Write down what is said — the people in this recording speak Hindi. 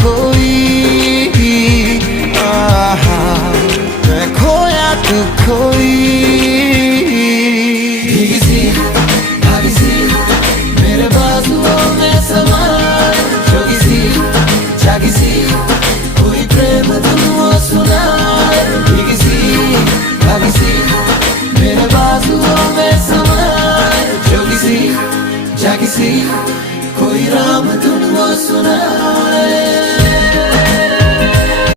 कोई, आहा मैं खोया तू खोई। भीगी सी भागी सी मेरे बाजुओं में समाए, जोगी सी जागी सी कोई प्रेम धुन वो सुनाए। भीगी सी भागी सी मेरे बाजुओं में समाए, जोगी सी जागी सी कोई राम धुन वो सुनाए।